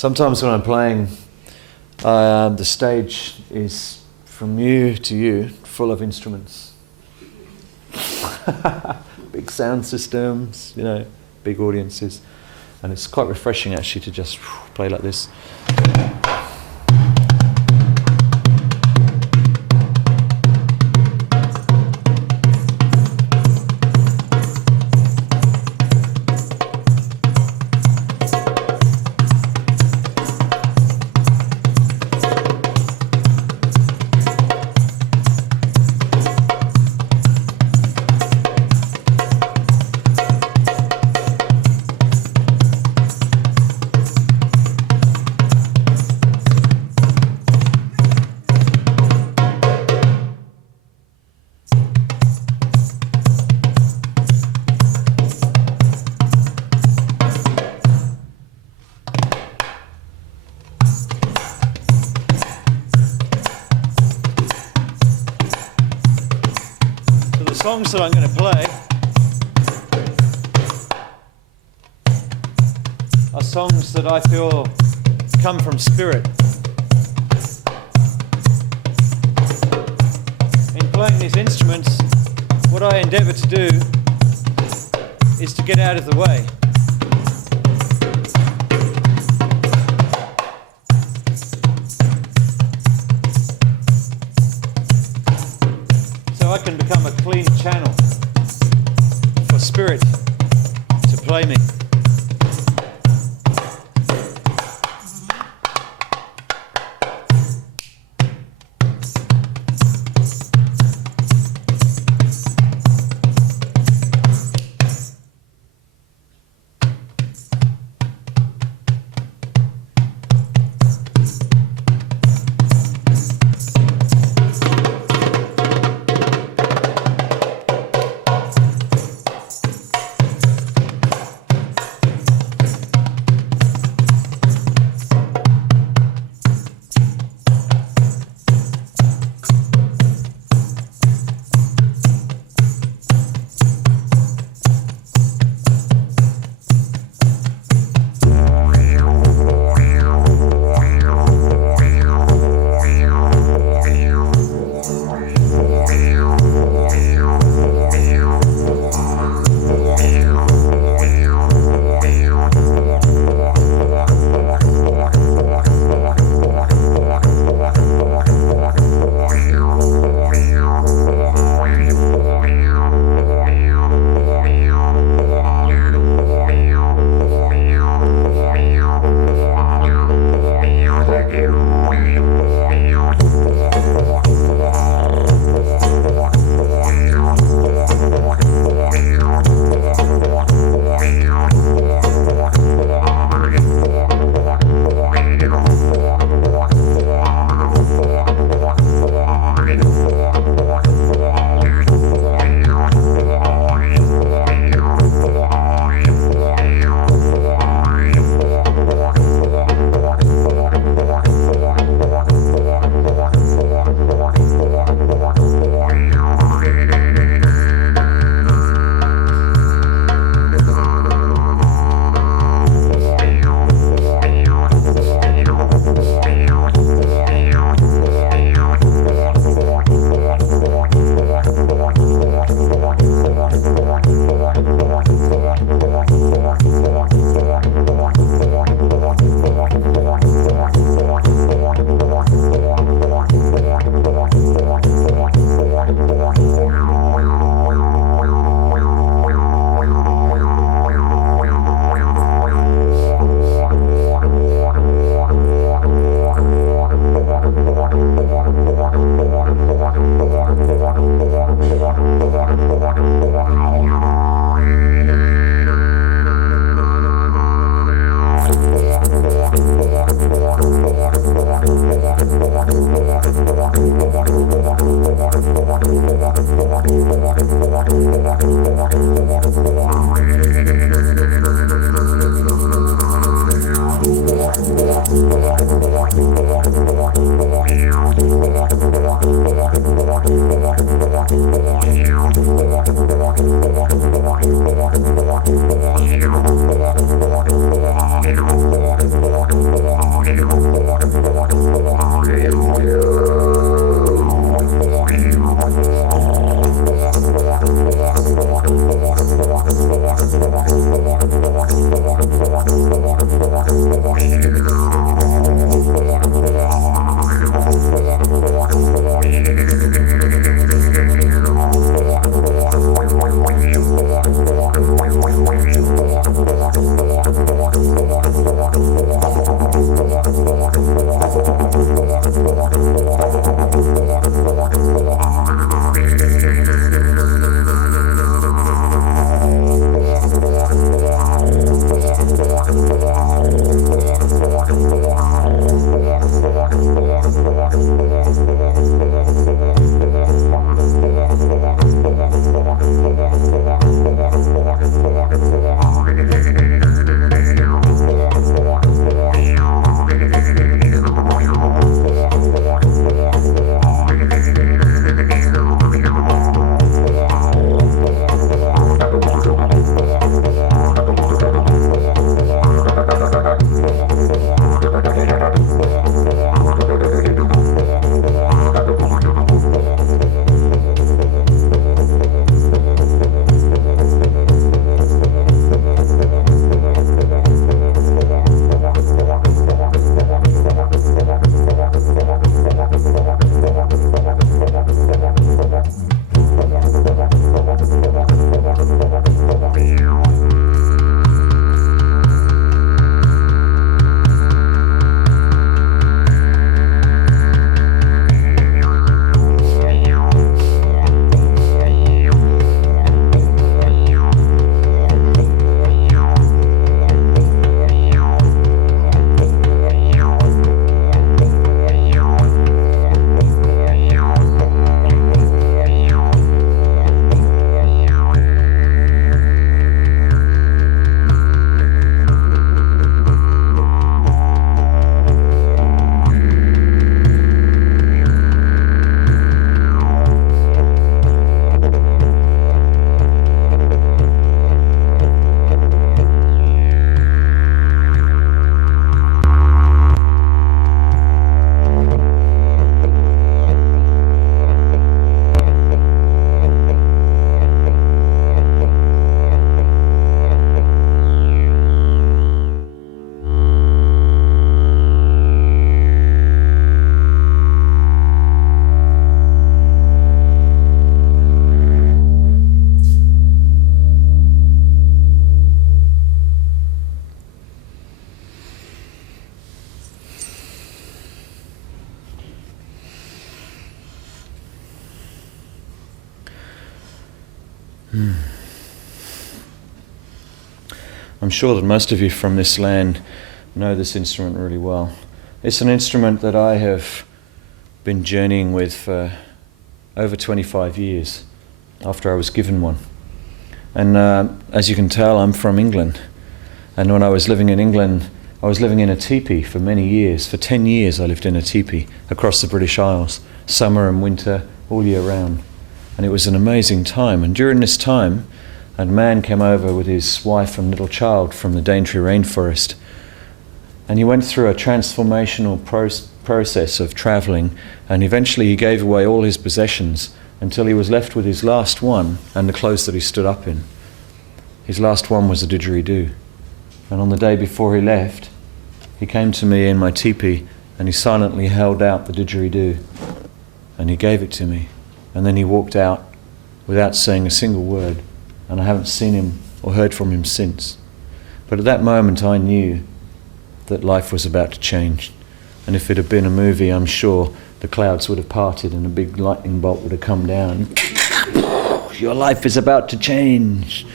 Sometimes when I'm playing, the stage is from you to you, full of instruments. Big sound systems, you know, big audiences. And it's quite refreshing actually to just play like this. The songs that I'm going to play are songs that I feel come from spirit. In playing these instruments, what I endeavour to do is to get out of the way. I can become a clean channel for spirit to play me. I'm sure that most of you from this land know this instrument really well. It's an instrument that I have been journeying with for over 25 years after I was given one. And as you can tell, I'm from England. And when I was living in England, I was living in a teepee for many years. For 10 years I lived in a teepee across the British Isles, summer and winter, all year round. And it was an amazing time. And during this time, a man came over with his wife and little child from the Daintree rainforest. And he went through a transformational process of travelling, and eventually he gave away all his possessions until he was left with his last one and the clothes that he stood up in. His last one was a didgeridoo. And on the day before he left, he came to me in my teepee and he silently held out the didgeridoo and he gave it to me. And then he walked out without saying a single word, and I haven't seen him or heard from him since. But at that moment I knew that life was about to change. And if it had been a movie, I'm sure the clouds would have parted and a big lightning bolt would have come down. Your life is about to change.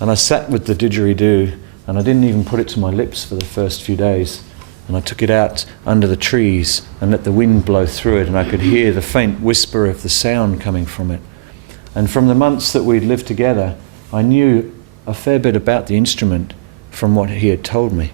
And I sat with the didgeridoo and I didn't even put it to my lips for the first few days. And I took it out under the trees and let the wind blow through it, and I could hear the faint whisper of the sound coming from it. And from the months that we'd lived together, I knew a fair bit about the instrument from what he had told me.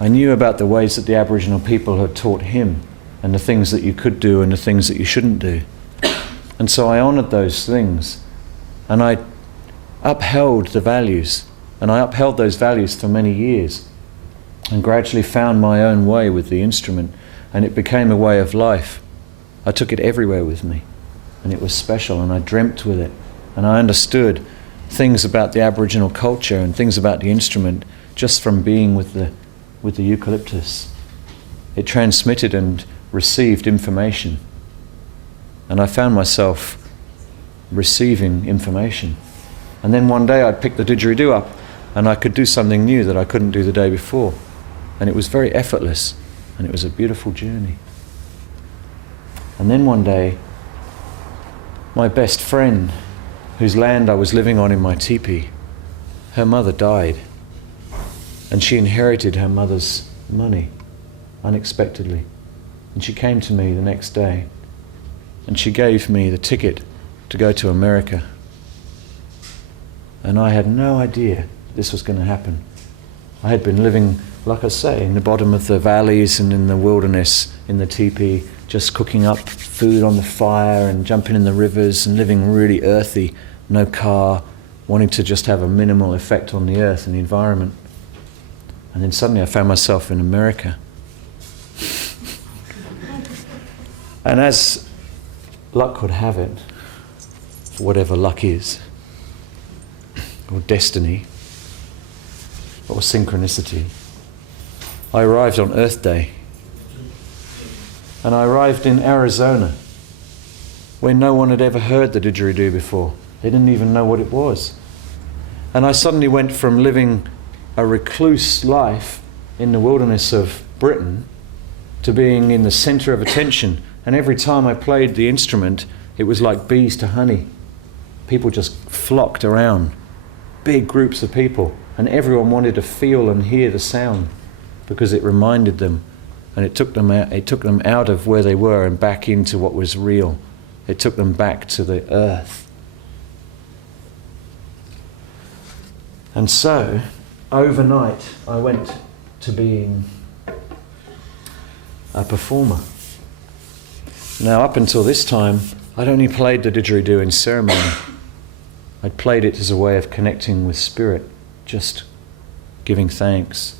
I knew about the ways that the Aboriginal people had taught him, and the things that you could do and the things that you shouldn't do. And so I honoured those things, and I upheld the values, and I upheld those values for many years, and gradually found my own way with the instrument, and it became a way of life. I took it everywhere with me, and it was special, and I dreamt with it, and I understood things about the Aboriginal culture and things about the instrument just from being with the eucalyptus. It transmitted and received information. And I found myself receiving information. And then one day I'd pick the didgeridoo up and I could do something new that I couldn't do the day before. And it was very effortless, and it was a beautiful journey. And then one day, my best friend, whose land I was living on in my teepee, her mother died. And she inherited her mother's money unexpectedly. And she came to me the next day, and she gave me the ticket to go to America. And I had no idea this was going to happen. I had been living, like I say, in the bottom of the valleys and in the wilderness, in the teepee, just cooking up food on the fire and jumping in the rivers and living really earthy, no car, wanting to just have a minimal effect on the earth and the environment. And then suddenly I found myself in America. And as luck would have it, whatever luck is, or destiny, or synchronicity, I arrived on Earth Day. And I arrived in Arizona, where no one had ever heard the didgeridoo before. They didn't even know what it was. And I suddenly went from living a recluse life in the wilderness of Britain to being in the center of attention. And every time I played the instrument, it was like bees to honey. People just flocked around, big groups of people, and everyone wanted to feel and hear the sound because it reminded them, and it took them out of where they were and back into what was real. It took them back to the earth. And so, overnight, I went to being a performer. Now, up until this time, I'd only played the didgeridoo in ceremony. I'd played it as a way of connecting with spirit, just giving thanks.